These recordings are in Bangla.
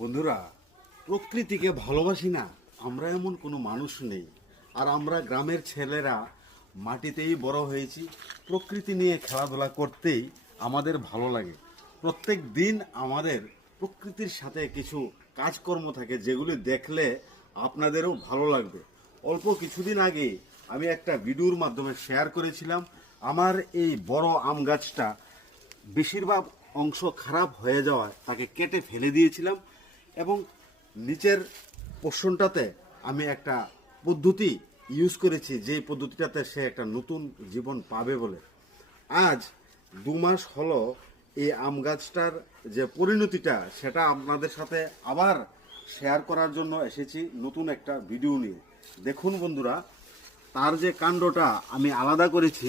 বন্ধুরা, প্রকৃতিকে ভালোবাসি না আমরা এমন কোনো মানুষ নেই। আর আমরা গ্রামের ছেলেরা মাটিতেই বড় হয়েছি, প্রকৃতি নিয়ে খেলাধুলা করতেই আমাদের ভালো লাগে। প্রত্যেক দিন আমাদের প্রকৃতির সাথে কিছু কাজকর্ম থাকে যেগুলি দেখলে আপনাদেরও ভালো লাগবে। অল্প কিছুদিন আগে আমি একটা ভিডিওর মাধ্যমে শেয়ার করেছিলাম আমার এই বড় আম গাছটা বেশিরভাগ অংশ খারাপ হয়ে যাওয়ায় তাকে কেটে ফেলে দিয়েছিলাম এবং নিচের পোর্শনটাতে আমি একটা পদ্ধতি ইউজ করেছি, যেই পদ্ধতিটাতে সে একটা নতুন জীবন পাবে বলে। আজ 2 মাস হলো এই আম গাছটার যে পরিণতিটা সেটা আপনাদের সাথে আবার শেয়ার করার জন্য এসেছি নতুন একটা ভিডিও নিয়ে। দেখুন বন্ধুরা, তার যে কাণ্ডটা আমি আলাদা করেছি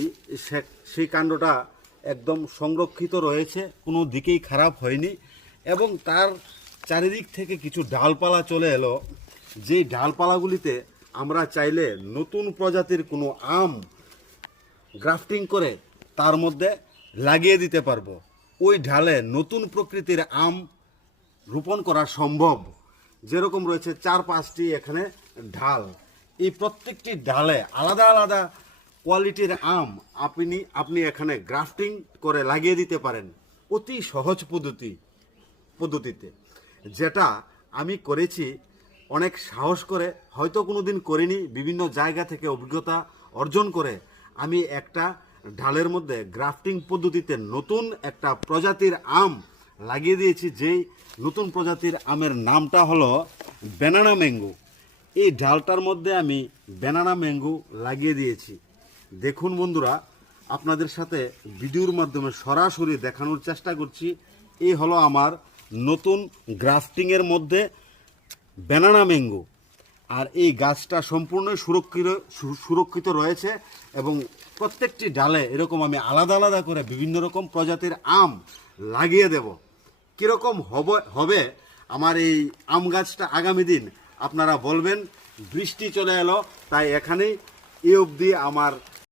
সেই কাণ্ডটা একদম সংরক্ষিত রয়েছে, কোনো দিকেই খারাপ হয়নি এবং তার চারিদিক থেকে কিছু ডালপালা চলে এলো। যেই ডালপালাগুলিতে আমরা চাইলে নতুন প্রজাতির কোনো আম গ্রাফটিং করে তার মধ্যে লাগিয়ে দিতে পারবো। ওই ঢালে নতুন প্রকৃতির আম রোপণ করা সম্ভব। যেরকম রয়েছে 4-5টি এখানে ঢাল, এই প্রত্যেকটি ডালে আলাদা আলাদা কোয়ালিটির আম আপনি এখানে গ্রাফটিং করে লাগিয়ে দিতে পারেন অতি সহজ পদ্ধতিতে। যেটা আমি করেছি অনেক সাহস করে, হয়তো কোনো দিন করিনি, বিভিন্ন জায়গা থেকে অভিজ্ঞতা অর্জন করে আমি একটা ঢালের মধ্যে গ্রাফটিং পদ্ধতিতে নতুন একটা প্রজাতির আম লাগিয়ে দিয়েছি। যেই নতুন প্রজাতির আমের নামটা হলো ব্যানানা ম্যাঙ্গো। এই ডালটার মধ্যে আমি ব্যানানা ম্যাঙ্গো লাগিয়ে দিয়েছি। দেখুন বন্ধুরা, আপনাদের সাথে ভিডিওর মাধ্যমে সরাসরি দেখানোর চেষ্টা করছি। এই হলো আমার নতুন গ্রাফটিংয়ের মধ্যে ব্যানানা ম্যাঙ্গো। আর এই গাছটা সম্পূর্ণ সুরক্ষিত রয়েছে এবং প্রত্যেকটি ডালে এরকম আমি আলাদা আলাদা করে বিভিন্ন রকম প্রজাতির আম লাগিয়ে দেব। কীরকম হবে আমার এই আম গাছটা আগামী দিন আপনারা বলবেন। বৃষ্টি চলে এলো, তাই এখানেই এই অবধি আমার